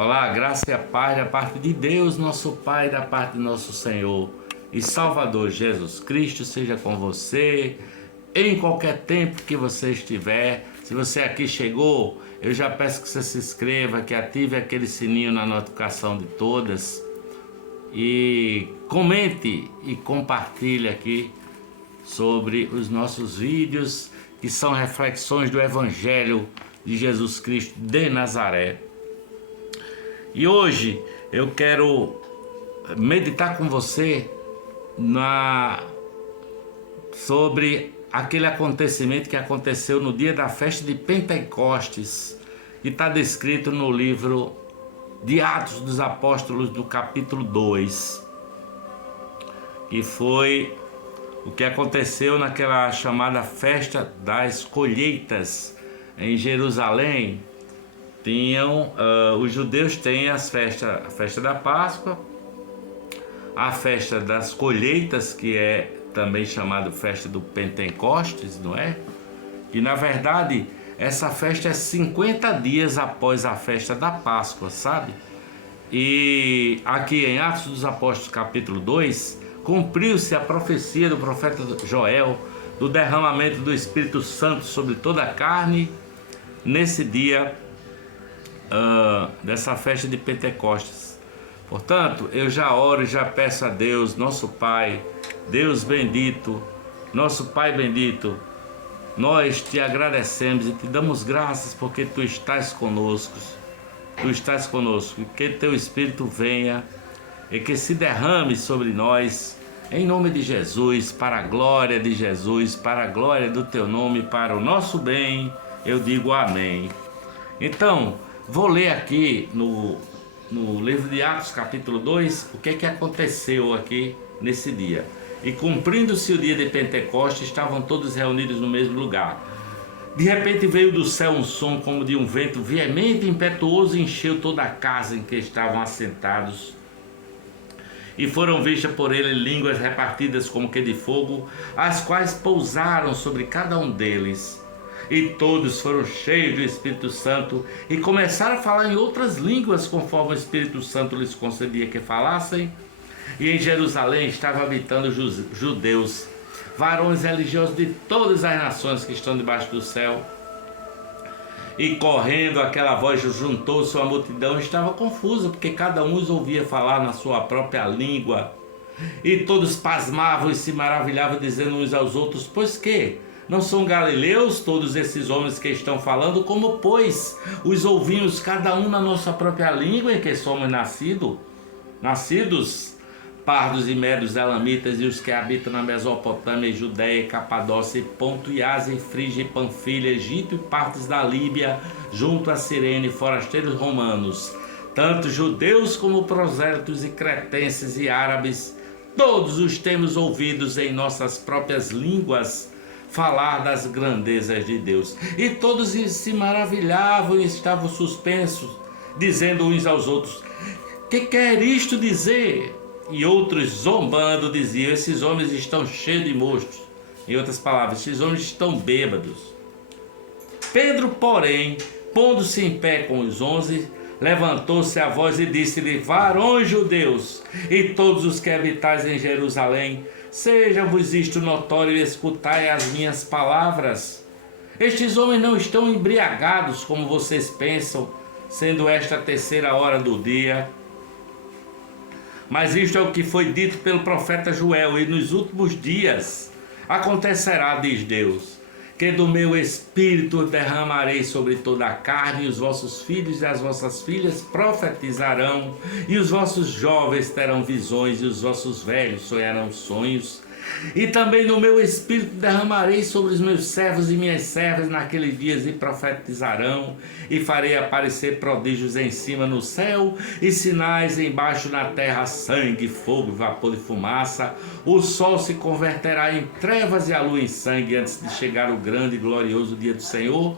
Olá, graça e a paz da parte de Deus, nosso Pai, da parte de nosso Senhor e Salvador Jesus Cristo, seja com você em qualquer tempo que você estiver. Se você aqui chegou, eu já peço que você se inscreva, que ative aquele sininho na notificação de todas e comente e compartilhe aqui sobre os nossos vídeos, que são reflexões do Evangelho de Jesus Cristo de Nazaré. E hoje eu quero meditar com você sobre aquele acontecimento que aconteceu no dia da festa de Pentecostes, e está descrito no livro de Atos dos Apóstolos, do capítulo 2, que foi o que aconteceu naquela chamada festa das colheitas em Jerusalém. Os judeus têm a festa da Páscoa, a festa das colheitas, que é também chamada festa do Pentecostes, não é? E na verdade essa festa é 50 dias após a festa da Páscoa, sabe? E aqui em Atos dos Apóstolos capítulo 2, cumpriu-se a profecia do profeta Joel do derramamento do Espírito Santo sobre toda a carne nesse dia dessa festa de Pentecostes. Portanto, eu já oro e já peço a Deus, nosso Pai, Deus bendito, nosso Pai bendito, nós te agradecemos e te damos graças porque Tu estás conosco, e que Teu Espírito venha e que se derrame sobre nós, em nome de Jesus, para a glória de Jesus, para a glória do Teu nome, para o nosso bem, eu digo amém. Então, vou ler aqui no livro de Atos, capítulo 2, o que aconteceu aqui nesse dia. E cumprindo-se o dia de Pentecostes, estavam todos reunidos no mesmo lugar. De repente veio do céu um som como de um vento veemente e impetuoso e encheu toda a casa em que estavam assentados. E foram vistas por ele línguas repartidas como que de fogo, as quais pousaram sobre cada um deles. E todos foram cheios do Espírito Santo e começaram a falar em outras línguas, conforme o Espírito Santo lhes concedia que falassem. E em Jerusalém estavam habitando judeus, varões religiosos de todas as nações que estão debaixo do céu. E correndo aquela voz, juntou-se uma multidão, estava confusa, porque cada um os ouvia falar na sua própria língua. E todos pasmavam e se maravilhavam, dizendo uns aos outros: pois que? Não são galileus todos esses homens que estão falando? Como, pois, os ouvimos cada um na nossa própria língua em que somos nascidos? Pardos e medos, elamitas e os que habitam na Mesopotâmia, Judéia, Capadócia, Ponto e Ásia, Frígia e Panfilha, Egito e partes da Líbia, junto a Cirene, forasteiros romanos, tanto judeus como prosélitos e cretenses e árabes, todos os temos ouvidos em nossas próprias línguas falar das grandezas de Deus. E todos se maravilhavam e estavam suspensos, dizendo uns aos outros: que quer isto dizer? E outros, zombando, diziam: esses homens estão cheios de mostos. Em outras palavras, esses homens estão bêbados. Pedro, porém, pondo-se em pé com os 11, levantou-se a voz e disse-lhe: varões judeus, e todos os que habitais em Jerusalém, seja-vos isto notório e escutai as minhas palavras. Estes homens não estão embriagados, como vocês pensam, sendo esta a terceira hora do dia. Mas isto é o que foi dito pelo profeta Joel: e nos últimos dias acontecerá, diz Deus, que do meu espírito derramarei sobre toda a carne, e os vossos filhos e as vossas filhas profetizarão, e os vossos jovens terão visões, e os vossos velhos sonharão sonhos. E também no meu espírito derramarei sobre os meus servos e minhas servas naqueles dias, e profetizarão, e farei aparecer prodígios em cima no céu, e sinais embaixo na terra: sangue, fogo, vapor e fumaça. O sol se converterá em trevas e a lua em sangue, antes de chegar o grande e glorioso dia do Senhor.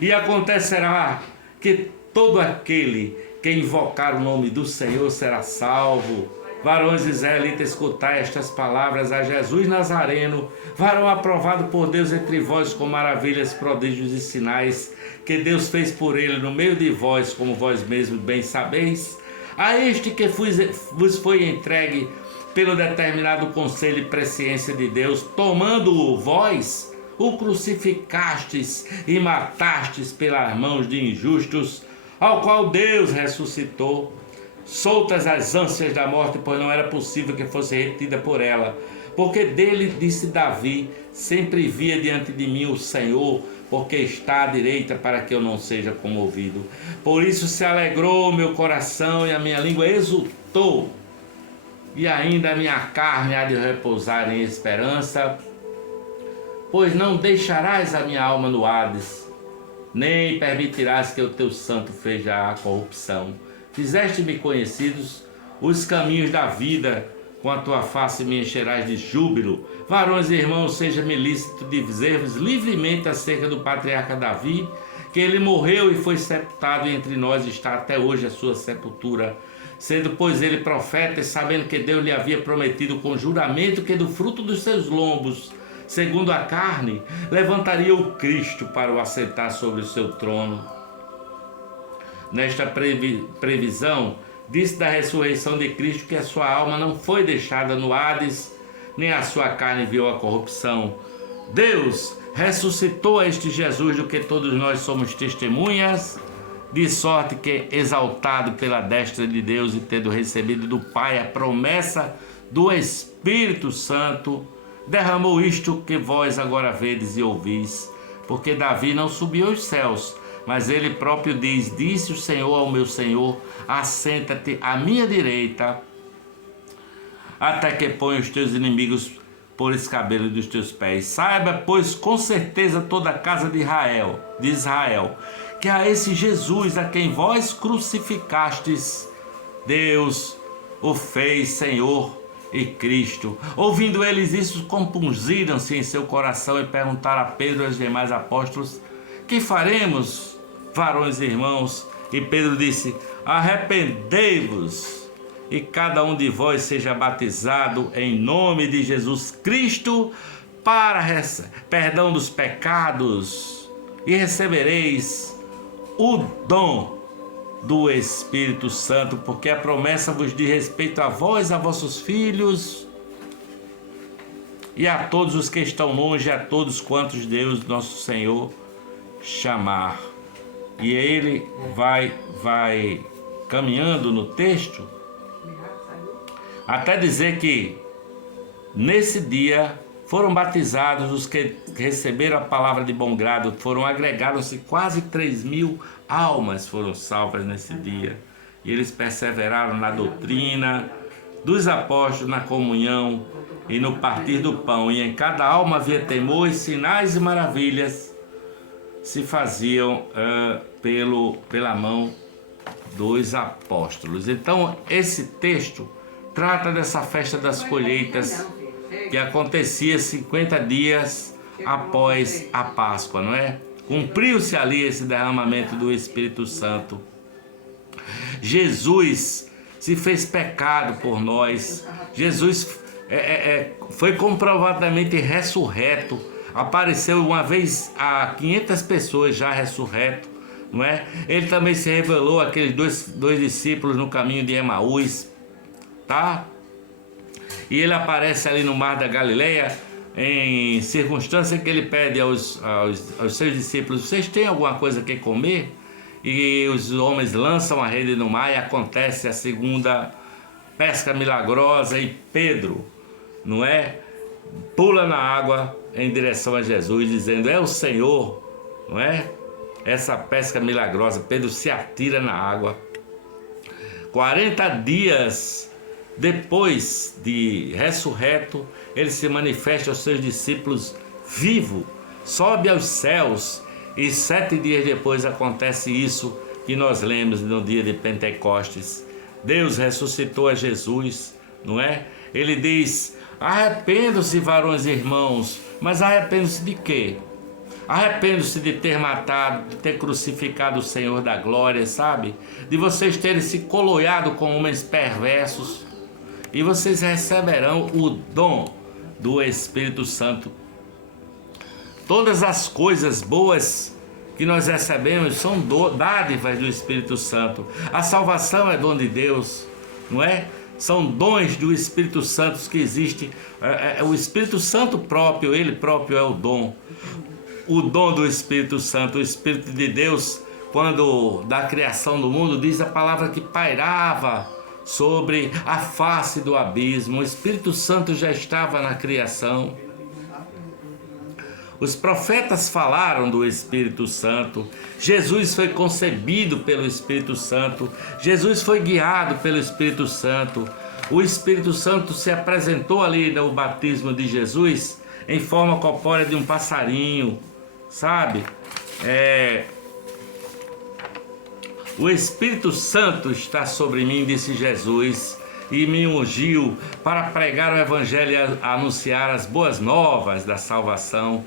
E acontecerá que todo aquele que invocar o nome do Senhor será salvo. Varões israelitas, escutai estas palavras a Jesus Nazareno, varão aprovado por Deus entre vós com maravilhas, prodígios e sinais, que Deus fez por ele no meio de vós, como vós mesmos bem sabeis. A este que vos foi entregue pelo determinado conselho e presciência de Deus, tomando-o vós, o crucificastes e matastes pelas mãos de injustos, ao qual Deus ressuscitou, soltas as ânsias da morte, pois não era possível que fosse retida por ela. Porque dele disse Davi, sempre via diante de mim o Senhor, porque está à direita para que eu não seja comovido. Por isso se alegrou o meu coração e a minha língua exultou, e ainda a minha carne há de repousar em esperança, pois não deixarás a minha alma no Hades, nem permitirás que o teu santo veja a corrupção. Fizeste-me conhecidos os caminhos da vida, com a tua face me encherás de júbilo. Varões e irmãos, seja-me lícito dizer-vos livremente acerca do patriarca Davi, que ele morreu e foi sepultado, e entre nós está até hoje a sua sepultura. Sendo, pois, ele profeta, e sabendo que Deus lhe havia prometido com juramento que do fruto dos seus lombos, segundo a carne, levantaria o Cristo para o assentar sobre o seu trono. Nesta previsão, disse da ressurreição de Cristo que a sua alma não foi deixada no Hades, nem a sua carne viu a corrupção. Deus ressuscitou a este Jesus, do que todos nós somos testemunhas, de sorte que, exaltado pela destra de Deus e tendo recebido do Pai a promessa do Espírito Santo, derramou isto que vós agora vedes e ouvis. Porque Davi não subiu aos céus, mas ele próprio diz: disse o Senhor ao meu Senhor, assenta-te à minha direita, até que ponha os teus inimigos por escabelo dos teus pés. Saiba, pois, com certeza toda a casa de Israel, que a esse Jesus a quem vós crucificastes, Deus o fez Senhor e Cristo. Ouvindo eles isso, compungiram-se em seu coração e perguntaram a Pedro e aos demais apóstolos: que faremos, varões e irmãos? E Pedro disse: arrependei-vos e cada um de vós seja batizado em nome de Jesus Cristo para perdão dos pecados, e recebereis o dom do Espírito Santo, porque a promessa vos diz respeito a vós, a vossos filhos e a todos os que estão longe, a todos quantos Deus nosso Senhor chamar. E ele vai caminhando no texto até dizer que nesse dia foram batizados os que receberam a palavra de bom grado, foram agregados-se quase 3.000 almas foram salvas nesse dia. E eles perseveraram na doutrina dos apóstolos, na comunhão e no partir do pão. E em cada alma havia temor, e sinais e maravilhas se faziam pela mão dos apóstolos. Então, esse texto trata dessa festa das colheitas que acontecia 50 dias após a Páscoa, não é? Cumpriu-se ali esse derramamento do Espírito Santo. Jesus se fez pecado por nós. Jesus foi comprovadamente ressurreto. Apareceu uma vez a 500 pessoas já ressurreto, não é? Ele também se revelou àqueles dois discípulos no caminho de Emaús, tá? E ele aparece ali no mar da Galileia, em circunstância que ele pede aos seus discípulos: vocês têm alguma coisa que comer? E os homens lançam a rede no mar e acontece a segunda pesca milagrosa, e Pedro, não é? Pula na água em direção a Jesus, dizendo: é o Senhor, não é? Essa pesca milagrosa, Pedro se atira na água. 40 dias depois de ressurreto, ele se manifesta aos seus discípulos vivo, sobe aos céus, e 7 dias depois acontece isso que nós lemos no dia de Pentecostes. Deus ressuscitou a Jesus, não é? Ele diz: arrependam-se, varões e irmãos. Mas arrependam-se de quê? Arrependam-se de ter matado, de ter crucificado o Senhor da glória, sabe? De vocês terem se coloiado com homens perversos. e vocês receberão o dom do Espírito Santo. Todas as coisas boas que nós recebemos são dádivas do Espírito Santo. A salvação é dom de Deus, não é? São dons do Espírito Santo que existe. O Espírito Santo próprio, ele próprio é o dom. O dom do Espírito Santo, o Espírito de Deus, quando da criação do mundo, diz a palavra que pairava sobre a face do abismo. O Espírito Santo já estava na criação. Os profetas falaram do Espírito Santo. Jesus foi concebido pelo Espírito Santo. Jesus foi guiado pelo Espírito Santo. O Espírito Santo se apresentou ali no batismo de Jesus em forma corpórea de um passarinho, sabe? O Espírito Santo está sobre mim, disse Jesus, e me ungiu para pregar o Evangelho e anunciar as boas novas da salvação.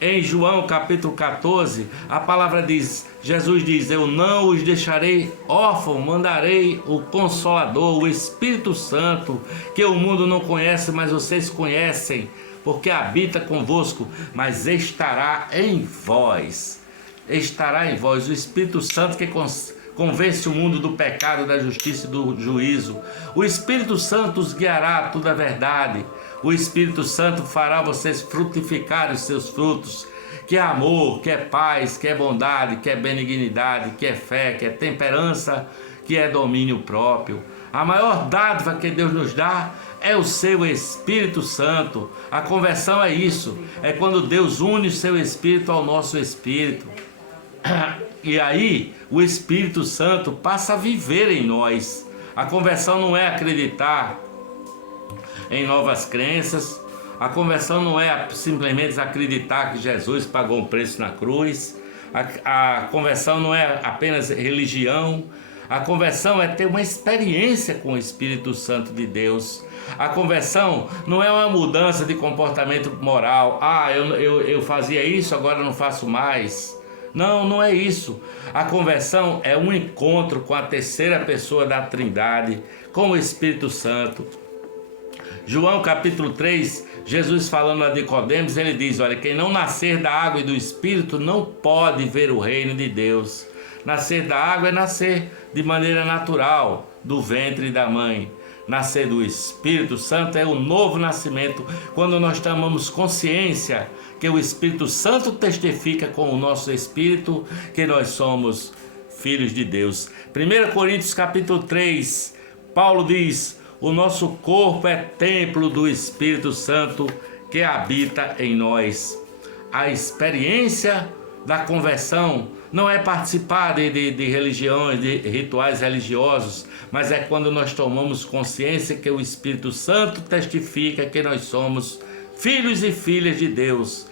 Em João capítulo 14, a palavra diz, Jesus diz, eu não os deixarei órfãos, mandarei o Consolador, o Espírito Santo, que o mundo não conhece, mas vocês conhecem, porque habita convosco, mas estará em vós. Estará em vós o Espírito Santo que convence o mundo do pecado, da justiça e do juízo. O Espírito Santo os guiará a toda a verdade. O Espírito Santo fará vocês frutificar os seus frutos, que é amor, que é paz, que é bondade, que é benignidade, que é fé, que é temperança, que é domínio próprio. A maior dádiva que Deus nos dá é o seu Espírito Santo. A conversão é isso, é quando Deus une o seu Espírito ao nosso Espírito. E aí o Espírito Santo passa a viver em nós. A conversão não é acreditar em novas crenças. A conversão não é simplesmente acreditar que Jesus pagou um preço na cruz. A conversão não é apenas religião. A conversão é ter uma experiência com o Espírito Santo de Deus. A conversão não é uma mudança de comportamento moral. Eu fazia isso, agora não faço mais. Não, não é isso. A conversão é um encontro com a terceira pessoa da Trindade, com o Espírito Santo. João capítulo 3, Jesus falando a Nicodemos, ele diz, olha, quem não nascer da água e do Espírito não pode ver o reino de Deus. Nascer da água é nascer de maneira natural, do ventre da mãe. Nascer do Espírito Santo é o novo nascimento, quando nós tomamos consciência que o Espírito Santo testifica com o nosso espírito que nós somos filhos de Deus. 1 Coríntios capítulo 3, Paulo diz, o nosso corpo é templo do Espírito Santo que habita em nós. A experiência da conversão não é participar de religiões, de rituais religiosos, mas é quando nós tomamos consciência que o Espírito Santo testifica que nós somos filhos e filhas de Deus.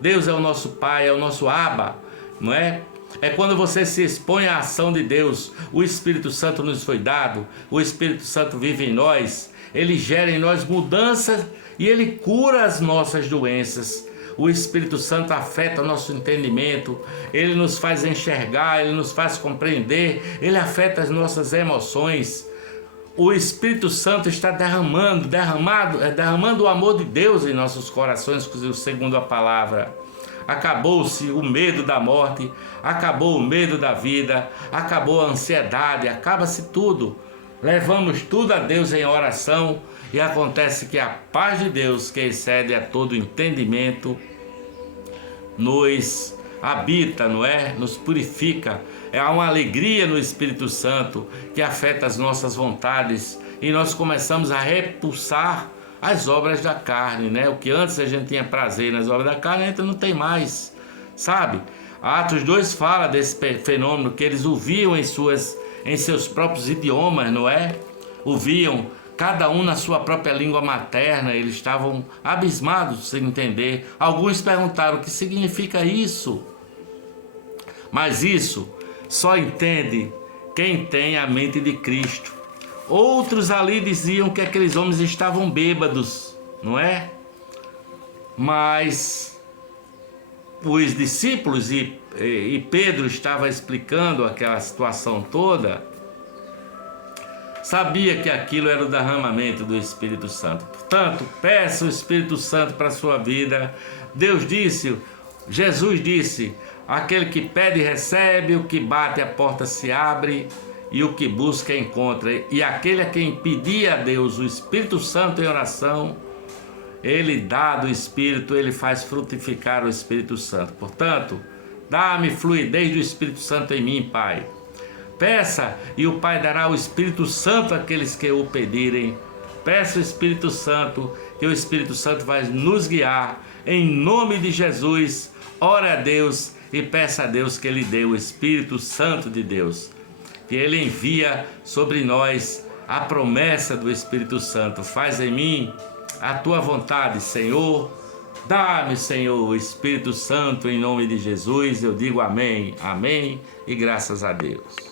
Deus é o nosso Pai, é o nosso Abba, não é? É quando você se expõe à ação de Deus. O Espírito Santo nos foi dado, o Espírito Santo vive em nós, ele gera em nós mudanças e ele cura as nossas doenças. O Espírito Santo afeta nosso entendimento, ele nos faz enxergar, ele nos faz compreender, ele afeta as nossas emoções. O Espírito Santo está derramando o amor de Deus em nossos corações, segundo a palavra. Acabou-se o medo da morte, acabou o medo da vida, acabou a ansiedade, acaba-se tudo. Levamos tudo a Deus em oração e acontece que a paz de Deus, que excede a todo entendimento, nos habita, não é? Nos purifica. É uma alegria no Espírito Santo que afeta as nossas vontades e nós começamos a repulsar as obras da carne, né? O que antes a gente tinha prazer nas obras da carne, a gente não tem mais, sabe? Atos 2 fala desse fenômeno que eles ouviam em seus próprios idiomas, não é? Ouviam cada um na sua própria língua materna, eles estavam abismados sem entender. Alguns perguntaram o que significa isso, mas isso só entende quem tem a mente de Cristo. Outros ali diziam que aqueles homens estavam bêbados, não é? Mas os discípulos e Pedro estava explicando aquela situação toda. Sabia que aquilo era o derramamento do Espírito Santo. Portanto, peça o Espírito Santo para a sua vida. Deus disse, Jesus disse, aquele que pede recebe, o que bate a porta se abre e o que busca encontra. E aquele a quem pedir a Deus o Espírito Santo em oração, Ele dá do Espírito, Ele faz frutificar o Espírito Santo. Portanto, dá-me fluidez do Espírito Santo em mim, Pai. Peça e o Pai dará o Espírito Santo àqueles que o pedirem. Peça o Espírito Santo, que o Espírito Santo vai nos guiar. Em nome de Jesus, ora a Deus e peça a Deus que Ele dê o Espírito Santo de Deus. Que Ele envia sobre nós a promessa do Espírito Santo. Faz em mim a tua vontade, Senhor. Dá-me, Senhor, o Espírito Santo em nome de Jesus. Eu digo amém, amém e graças a Deus.